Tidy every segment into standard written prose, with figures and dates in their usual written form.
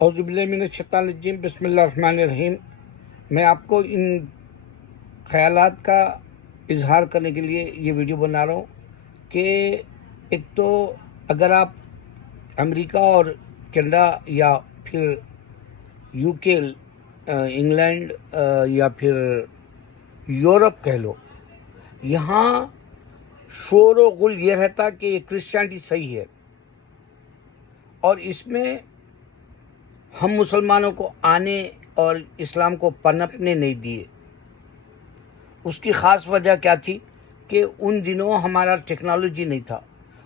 اعوذ باللہ من الشیطان الرجیم، بسم اللہ الرحمن الرحیم۔ میں آپ کو ان خیالات کا اظہار کرنے کے لیے یہ ویڈیو بنا رہا ہوں کہ ایک تو اگر آپ امریکہ اور کینیڈا یا پھر یو کے، انگلینڈ یا پھر یورپ کہہ لو، یہاں شور و غل یہ رہتا کہ یہ کرسچینٹی صحیح ہے، اور اس میں ہم مسلمانوں کو آنے اور اسلام کو پنپنے نہیں دیے۔ اس کی خاص وجہ کیا تھی کہ ان دنوں ہمارا ٹیکنالوجی نہیں تھا،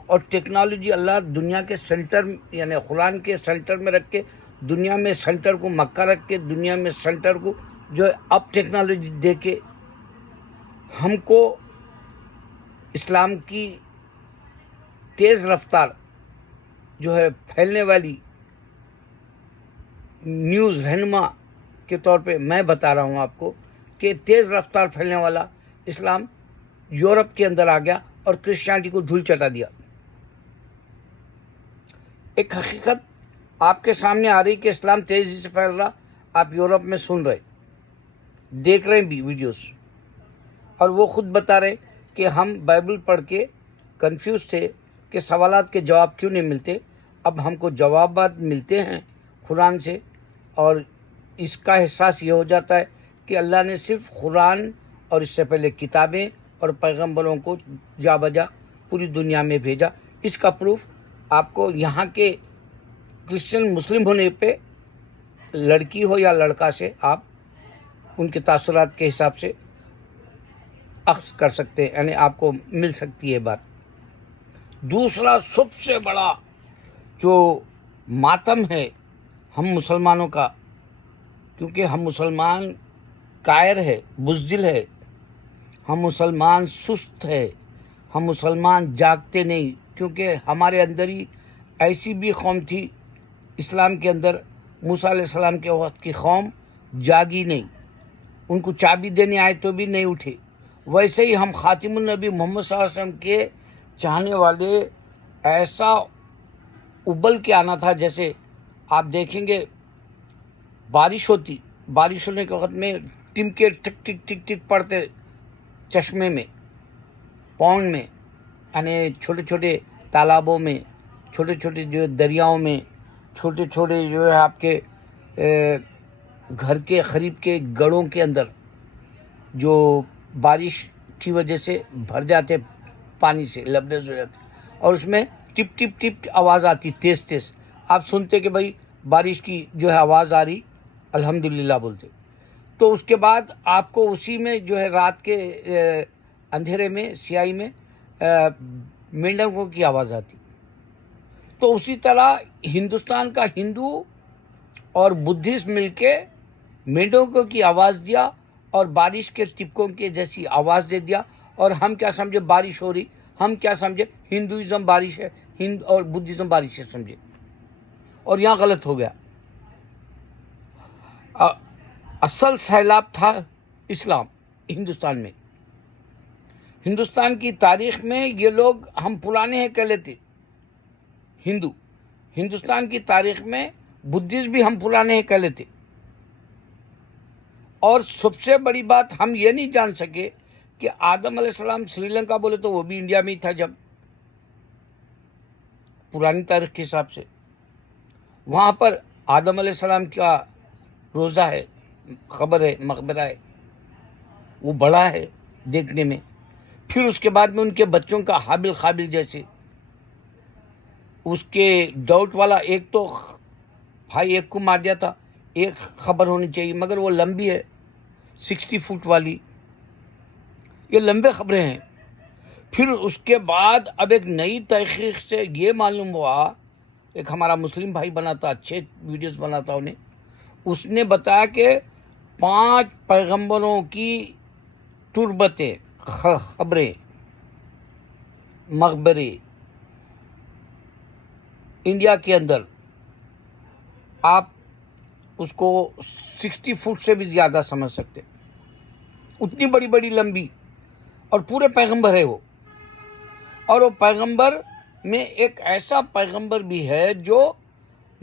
اور ٹیکنالوجی اللہ دنیا کے سینٹر یعنی قرآن کے سینٹر میں رکھ کے، دنیا میں سینٹر کو مکہ رکھ کے، دنیا میں سینٹر کو جو ہے اب ٹیکنالوجی دے کے ہم کو اسلام کی تیز رفتار جو ہے پھیلنے والی نیوز رہنما کے طور پہ میں بتا رہا ہوں آپ کو کہ تیز رفتار پھیلنے والا اسلام یورپ کے اندر آ گیا اور کرسچینٹی کو دھول چٹا دیا۔ ایک حقیقت آپ کے سامنے آ رہی کہ اسلام تیزی سے پھیل رہا، آپ یورپ میں سن رہے، دیکھ رہے بھی ویڈیوز، اور وہ خود بتا رہے کہ ہم بائبل پڑھ کے کنفیوز تھے کہ سوالات کے جواب کیوں نہیں ملتے۔ اب ہم کو جوابات ملتے ہیں قرآن سے، اور اس کا احساس یہ ہو جاتا ہے کہ اللہ نے صرف قرآن اور اس سے پہلے کتابیں اور پیغمبروں کو جا بجا پوری دنیا میں بھیجا۔ اس کا پروف آپ کو یہاں کے کرسچن مسلم ہونے پہ، لڑکی ہو یا لڑکا سے، آپ ان کے تاثرات کے حساب سے اخذ کر سکتے ہیں، یعنی آپ کو مل سکتی ہے بات۔ دوسرا سب سے بڑا جو ماتم ہے ہم مسلمانوں کا، کیونکہ ہم مسلمان کائر ہے، بزدل ہے، ہم مسلمان سست ہے، ہم مسلمان جاگتے نہیں، کیونکہ ہمارے اندر ہی ایسی بھی قوم تھی اسلام کے اندر، موسیٰ علیہ السلام کے وقت کی قوم جاگی نہیں، ان کو چابی دینے آئے تو بھی نہیں اٹھے۔ ویسے ہی ہم خاتم النبی محمد صلی اللہ علیہ وسلم کے چاہنے والے ایسا ابل کے آنا تھا، جیسے آپ دیکھیں گے بارش ہوتی، بارش ہونے کے وقت میں ٹمکے ٹک ٹک ٹک ٹک پڑتے چشمے میں، پونڈ میں، یعنی چھوٹے چھوٹے تالابوں میں، چھوٹے چھوٹے جو دریاؤں میں، چھوٹے چھوٹے جو ہے آپ کے گھر کے قریب کے گڑوں کے اندر جو بارش کی وجہ سے بھر جاتے، پانی سے لبریز ہو جاتے، اور اس میں ٹپ ٹپ ٹپ آواز آتی تیز تیز، آپ سنتے کہ بھائی بارش کی جو ہے آواز آ رہی، الحمدللہ بولتے۔ تو اس کے بعد آپ کو اسی میں جو ہے رات کے اندھیرے میں، سیاہی میں مینڈکوں کی آواز آتی۔ تو اسی طرح ہندوستان کا ہندو اور بدھسٹ مل کے مینڈکوں کی آواز دیا اور بارش کے ٹپکوں کے جیسی آواز دے دیا، اور ہم کیا سمجھے بارش ہو رہی، ہم کیا سمجھے ہندوازم بارش ہے، اور بدھزم بارش ہے سمجھے، اور یہاں غلط ہو گیا۔ اصل سیلاب تھا اسلام ہندوستان میں۔ ہندوستان کی تاریخ میں یہ لوگ ہم پرانے ہیں کہہ لیتے ہندو، ہندوستان کی تاریخ میں بدھسٹ بھی ہم پرانے ہیں کہہ لیتے، اور سب سے بڑی بات ہم یہ نہیں جان سکے کہ آدم علیہ السلام سری لنکا بولے تو وہ بھی انڈیا میں ہی تھا، جب پرانی تاریخ کے حساب سے وہاں پر آدم علیہ السلام کا روزہ ہے، قبر ہے، مقبرہ ہے، وہ بڑا ہے دیکھنے میں۔ پھر اس کے بعد میں ان کے بچوں کا حابل قابل جیسے، اس کے ڈاؤٹ والا ایک تو بھائی ایک کو مار دیا تھا، ایک خبر ہونی چاہیے، مگر وہ لمبی ہے 60 فٹ والی، یہ لمبے خبریں ہیں۔ پھر اس کے بعد اب ایک نئی تحقیق سے یہ معلوم ہوا، ایک ہمارا مسلم بھائی بناتا، اچھے ویڈیوز بناتا، اس نے بتایا کہ 5 پیغمبروں کی تربتیں، خبریں، مقبرے انڈیا کے اندر، آپ اس کو 60 فٹ سے بھی زیادہ سمجھ سکتے، اتنی بڑی بڑی لمبی، اور پورے پیغمبر ہے وہ۔ اور وہ پیغمبر میں ایک ایسا پیغمبر بھی ہے جو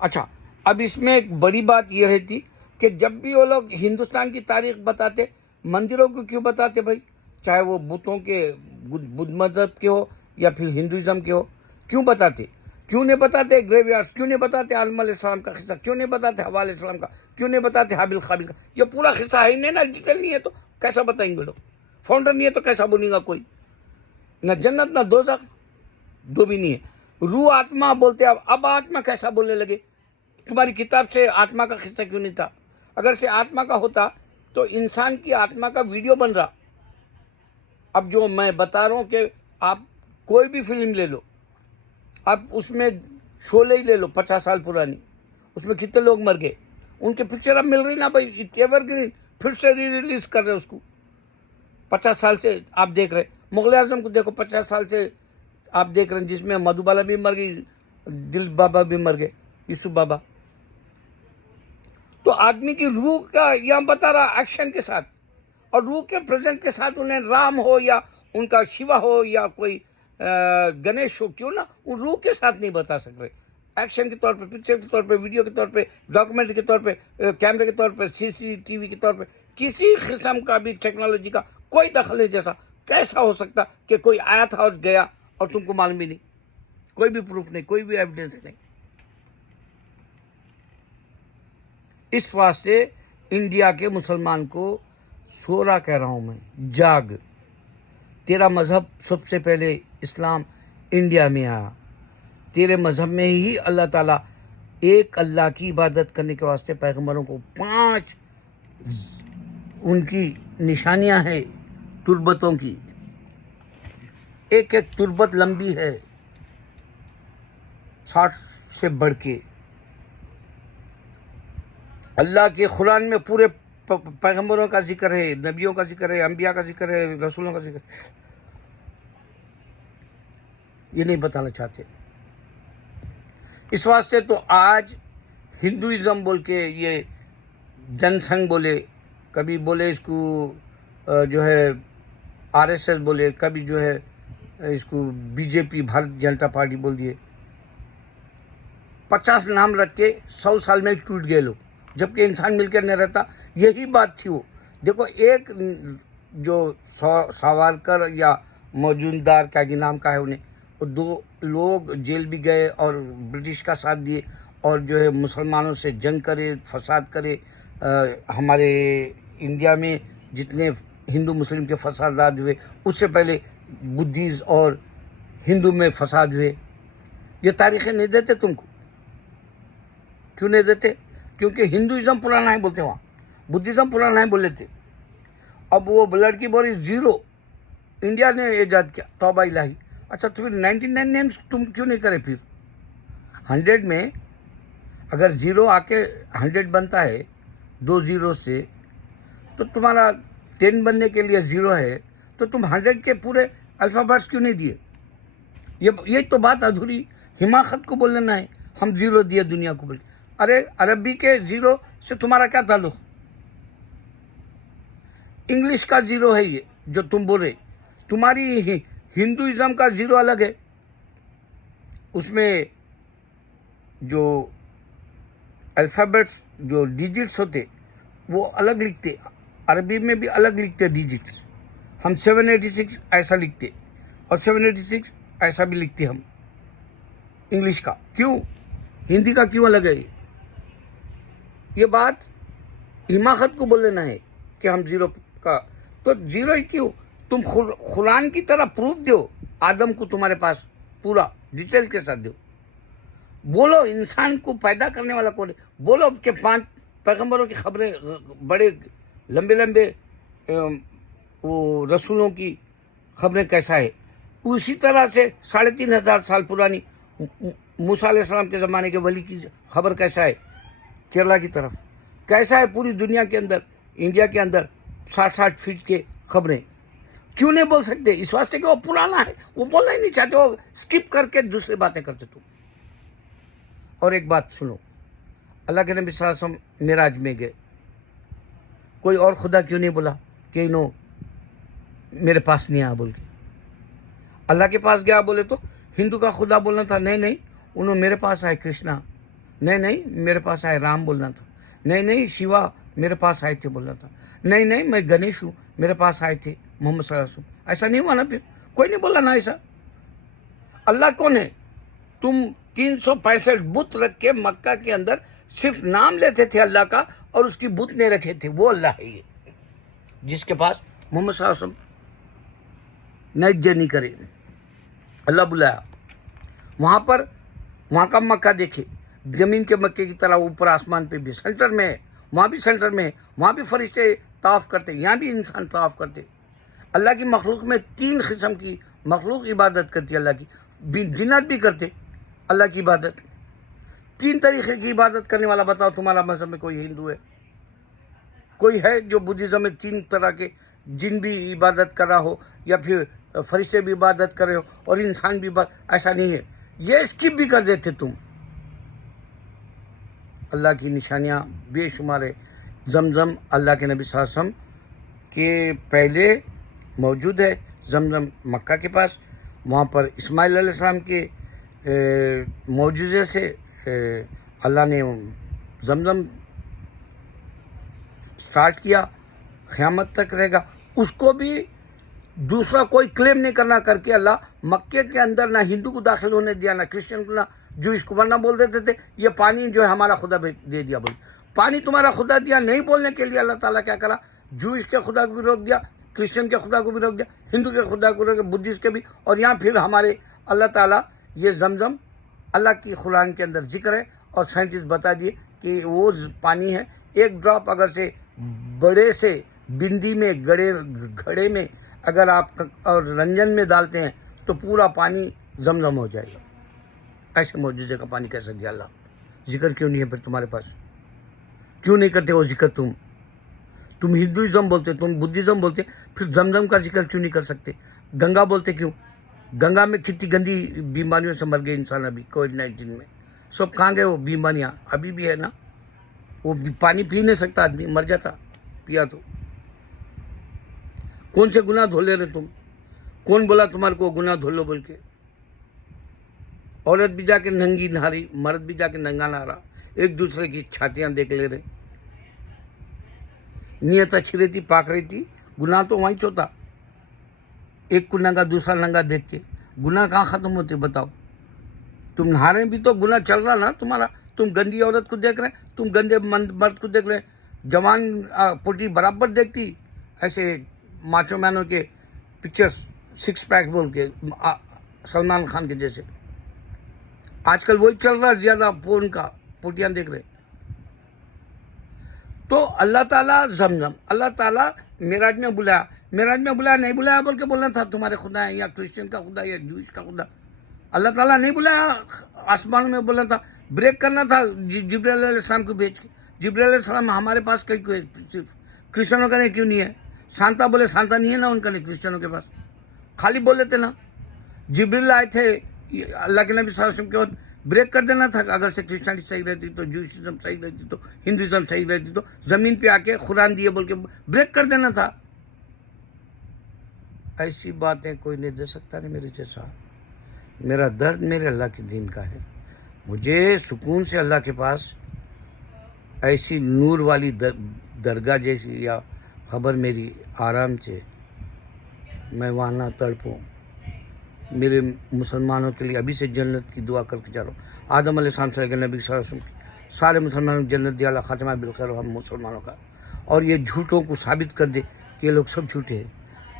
اچھا اب اس میں ایک بڑی بات یہ رہتی کہ جب بھی وہ لوگ ہندوستان کی تاریخ بتاتے مندروں کو کیوں بتاتے بھائی؟ چاہے وہ بتوں کے بدھ مذہب کے ہو یا پھر ہندوازم کے ہو، کیوں بتاتے؟ کیوں نہیں بتاتے گریو یارڈس؟ کیوں نہیں بتاتے آدم علیہ السلام کا قصہ؟ کیوں نہیں بتاتے حوا علیہ السلام کا؟ کیوں نہیں بتاتے حابیل قابیل کا؟ یہ پورا قصہ ہے ہی نہیں نا، ڈیٹیل نہیں ہے تو کیسا بتائیں گے لوگ؟ فاؤنڈر نہیں ہے تو کیسا بولے گا کوئی؟ نہ جنت نہ دوزخ، دو بھی نہیں ہے۔ روح آتما بولتے اب آتما کیسا بولنے لگے؟ تمہاری کتاب سے آتما کا قصہ کیوں نہیں تھا؟ اگر سے آتما کا ہوتا تو انسان کی آتما کا ویڈیو بن رہا۔ اب جو میں بتا رہا ہوں کہ آپ کوئی بھی فلم لے لو، آپ اس میں شعلے ہی لے لو 50 سال پرانی، اس میں کتنے لوگ مر گئے، ان کے پکچر اب مل رہی نا بھائی، ایور گرین، پھر سے ری ریلیز کر رہے اس کو۔ 50 سال سے آپ دیکھ رہے، مغل اعظم کو دیکھو 50 سال سے آپ دیکھ رہے ہیں، جس میں مدھوبالا بھی مر گئی، دل بابا بھی مر گئے، یوسف بابا۔ تو آدمی کی روح کا یہاں بتا رہا ایکشن کے ساتھ، اور روح کے پریزنٹ کے ساتھ انہیں رام ہو یا ان کا شیوا ہو یا کوئی گنیش ہو، کیوں نہ ان روح کے ساتھ نہیں بتا سک رہے؟ ایکشن کے طور پہ، پکچر کے طور پہ، ویڈیو کے طور پہ، ڈاکومنٹری کے طور پہ، کیمرے کے طور پہ، سی وی کے طور پہ، کسی قسم کا بھی ٹیکنالوجی کا کوئی دخل نہیں۔ جیسا کیسا ہو سکتا کہ کوئی آیا تھا اور گیا اور تم کو معلوم بھی نہیں؟ کوئی بھی پروف نہیں، کوئی بھی ایویڈنس نہیں۔ اس واسطے انڈیا کے مسلمان کو سو رہا کہہ رہا ہوں میں، جاگ، تیرا مذہب سب سے پہلے اسلام انڈیا میں آیا، تیرے مذہب میں ہی اللہ تعالیٰ ایک اللہ کی عبادت کرنے کے واسطے پیغمبروں کو 5 ان کی نشانیاں ہیں تربتوں کی، ایک ایک تربت لمبی ہے 60 سے بڑھ کے۔ اللہ کے قرآن میں پورے پیغمبروں کا ذکر ہے، نبیوں کا ذکر ہے، انبیاء کا ذکر ہے، رسولوں کا ذکر ہے۔ یہ نہیں بتانا چاہتے۔ اس واسطے تو آج ہندوازم بول کے یہ جن سنگھ بولے، کبھی بولے اس کو جو ہے RSS بولے، کبھی جو ہے اس کو BJP بھارت جنتا پارٹی بول دیے، 50 نام رکھ کے 100 سال میں ٹوٹ گئے لوگ، جبکہ انسان مل کر نہیں رہتا۔ یہی بات تھی وہ۔ دیکھو ایک جو ساورکر یا موجودار کیا کہ نام کا ہے انہیں، وہ 2 لوگ جیل بھی گئے اور برٹش کا ساتھ دیے اور جو ہے مسلمانوں سے جنگ کرے، فساد کرے۔ ہمارے انڈیا میں جتنے ہندو مسلم کے فسادات ہوئے، اس سے پہلے بدھیز اور ہندو میں فساد ہوئے۔ یہ تاریخیں نہیں دیتے تم کو؟ کیوں نہیں دیتے؟ کیونکہ ہندوازم پرانا ہے بولتے، وہاں بدھزم پرانا ہے بولے تھے۔ اب وہ لڑکی بولی 0 انڈیا نے ایجاد کیا، توبہ الہی۔ اچھا تو پھر 99 نیمز تم کیوں نہیں کرے؟ پھر 100 میں اگر 0 آ کے 100 بنتا ہے 2 0 سے، تو تمہارا 10 بننے کے لیے 0 ہے، تو تم 100 کے پورے الفابیٹس کیوں نہیں دیے؟ یہ تو بات ادھوری۔ حماقت کو بول لینا ہے ہم 0 دیے دنیا کو بولے۔ ارے عربی کے 0 سے تمہارا کیا تعلق؟ انگلش کا 0 ہے یہ جو تم بول رہے، تمہاری ہندوازم کا 0 الگ ہے، اس میں جو الفابیٹس جو ڈیجٹس ہوتے وہ الگ لکھتے، عربی میں بھی الگ لکھتے ڈیجٹس۔ ہم 786 ایسا لکھتے اور 786 ایسا بھی لکھتے ہم انگلش کا، کیوں؟ ہندی کا کیوں الگ ہے؟ یہ بات حماقت کو بول لینا ہے کہ ہم 0 کا، تو 0 ہی کیوں؟ تم قرآن کی طرح پروف دو، آدم کو تمہارے پاس پورا ڈیٹیل کے ساتھ دو، بولو انسان کو پیدا کرنے والا کون ہے، بولو کہ 5 پیغمبروں کی خبریں، بڑے لمبے لمبے وہ رسولوں کی خبریں کیسا ہے، اسی طرح سے 3500 سال پرانی موسیٰ علیہ السلام کے زمانے کے ولی کی خبر کیسا ہے، کیرلا کی طرف کیسا ہے، پوری دنیا کے اندر، انڈیا کے اندر 60 فٹ کے خبریں کیوں نہیں بول سکتے؟ اس واسطے کہ وہ پرانا ہے، وہ بولنا ہی نہیں چاہتے، وہ اسکپ کر کے دوسری باتیں کرتے تم۔ اور ایک بات سنو، اللہ کے نبی صلی اللہ علیہ وسلم معراج میں گئے، کوئی اور خدا کیوں نہیں بولا کہ انہوں میرے پاس نہیں آیا بول کے؟ اللہ کے پاس گیا بولے تو ہندو کا خدا بولنا تھا، نہیں انہوں میرے پاس آئے کرشنا، نہیں نہیں میرے پاس آئے رام بولنا تھا، نہیں نہیں شیوا میرے پاس آئے تھے بولنا تھا، نہیں نہیں میں گنیش ہوں میرے پاس آئے تھے محمد صلی اللہ علیہ وسلم. ایسا نہیں ہوا نا، پھر کوئی نہیں بولا نا ایسا. اللہ کون ہے؟ تم 365 بت رکھ کے مکہ کے اندر صرف نام لیتے تھے اللہ کا اور اس کی بت نہیں رکھے تھے. وہ اللہ ہے یہ جس کے پاس محمد صلی اللہ علیہ وسلم نائٹ جرنی کرے. اللہ بلایا وہاں پر، وہاں کا مکہ دیکھے زمین کے مکے کی طرح اوپر آسمان پہ بھی سینٹر میں ہے، وہاں بھی سینٹر میں ہے، وہاں بھی فرشتے طواف کرتے، یہاں بھی انسان طواف کرتے. اللہ کی مخلوق میں 3 قسم کی مخلوق عبادت کرتی اللہ کی. جنات بھی کرتے اللہ کی عبادت. 3 طریقے کی عبادت کرنے والا بتاؤ تمہارا مذہب میں کوئی ہندو ہے؟ کوئی ہے جو بدھزم میں 3 طرح کے جن بھی عبادت کر رہا ہو یا پھر فرشتے بھی عبادت کر رہے ہو اور انسان بھی ایسا نہیں ہے. یہ اسکپ بھی کر دیتے تم. اللہ کی نشانیاں بے شمار ہے. زمزم اللہ کے نبی صلی اللہ علیہ وسلم کے پہلے موجود ہے. زمزم مکہ کے پاس، وہاں پر اسماعیل علیہ السلام کے معجزے سے اللہ نے زمزم سٹارٹ کیا، قیامت تک رہے گا. اس کو بھی دوسرا کوئی کلیم نہیں کرنا کر کے اللہ مکے کے اندر نہ ہندو کو داخل ہونے دیا، نہ کرسچن کو، نہ جوئش کو. ورنہ بول دیتے تھے یہ پانی جو ہے ہمارا خدا دے دیا. بول پانی تمہارا خدا دیا نہیں بولنے کے لیے اللہ تعالیٰ کیا کرا؟ جوئش کے خدا کو بھی روک دیا، کرسچن کے خدا کو بھی روک دیا، ہندو کے خدا کو روک دیا، بدھسٹ کے بھی. اور یہاں پھر ہمارے اللہ تعالیٰ یہ زمزم اللہ کی قرآن کے اندر ذکر ہے اور سائنٹسٹ بتا دیے کہ وہ پانی ہے. ایک ڈراپ اگر سے بڑے سے بندی میں گھڑے میں اگر آپ اور رنجن میں ڈالتے ہیں تو پورا پانی زمزم ہو جائے گا. ایسے معجزے کا پانی کیسا دیا اللہ؟ ذکر کیوں نہیں ہے پھر تمہارے پاس؟ کیوں نہیں کرتے وہ ذکر؟ تم ہندوازم بولتے، تم بدھزم بولتے، پھر زمزم کا ذکر کیوں نہیں کر سکتے؟ گنگا بولتے کیوں؟ گنگا میں کتنی گندی بیماریوں سے مر گئے انسان. ابھی کووڈ-19 میں سب کہاں گئے وہ بیماریاں؟ ابھی بھی ہے نا. وہ پانی پی نہیں سکتا آدمی، مر جاتا پیا تو. کون سے گناہ دھو لے رہے تم؟ کون بولا تمہارے کو گناہ دھو لو بول کے؟ عورت بھی جا کے ننگی نہا رہی، مرد بھی جا کے ننگا نہا رہا، ایک دوسرے کی چھاتیاں دیکھ لے رہے. نیت اچھی رہتی، پاک رہتی، گناہ تو وہیں ہوتا. ایک کو ننگا دوسرا ننگا دیکھ کے گناہ کہاں ختم ہوتے بتاؤ؟ تم نہا رہے بھی تو گناہ چل رہا نا تمہارا. تم گندی عورت کو دیکھ رہے، تم گندے مرد کو دیکھ رہے. جوان پوٹی برابر دیکھتی ایسے ماچو مینوں کے پکچرز 6 پیک بول کے سلمان خان کے جیسے. آج کل وہی چل رہا زیادہ فون کا، پوٹیاں دیکھ رہے. تو اللہ تعالیٰ زمزم، اللہ تعالیٰ معراج میں بلایا نہیں بلایا بول کے بولنا تھا تمہارے خدا ہیں یا کرسچن کا خدا یا جوئش کا خدا. اللہ تعالیٰ نہیں بلایا، آسمان میں بولنا تھا، بریک کرنا تھا جبرائیل علیہ السلام کو بھیج کے. جبرائیل علیہ السلام ہمارے پاس صرف کرسچنوں کا نہیں کیوں نہیں ہے؟ سانتا بولے سانتا نہیں ہے نا ان کا، نہیں کرسچنوں کے پاس. خالی بول لیتے نا. جبرائیل آئے تھے اللہ کے نبی صلی اللہ علیہ وسلم کے وقت، بریک کر دینا تھا. اگر سے کرسچنٹی صحیح رہتی تو، جوئشزم صحیح رہتی تو، ہندوازم صحیح رہتی تو زمین پہ آ کے قرآن دیے بول کے بریک کر دینا تھا. ایسی باتیں کوئی نہیں دے سکتا نہیں میرے جیسا. میرا درد میرے اللہ کے دین کا ہے. مجھے سکون سے اللہ کے پاس ایسی نور والی درگاہ جیسی یا خبر میری آرام سے میں وہاں نہ تڑپوں. میرے مسلمانوں کے لیے ابھی سے جنت کی دعا کر کے جا رہا ہوں. آدم علیہ السلام سے نبی صلی اللہ علیہ وسلم کی سارے مسلمانوں کو جنت دیا اللہ خاتمہ بالخیر ہم مسلمانوں کا. اور یہ جھوٹوں کو ثابت کر دے کہ یہ لوگ سب جھوٹے ہیں.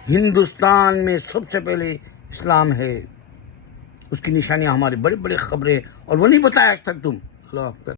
ہندوستان میں سب سے پہلے اسلام ہے، اس کی نشانیاں ہمارے بڑے بڑے خبریں، اور وہ نہیں بتایا آج تک تم. اللہ حافظ.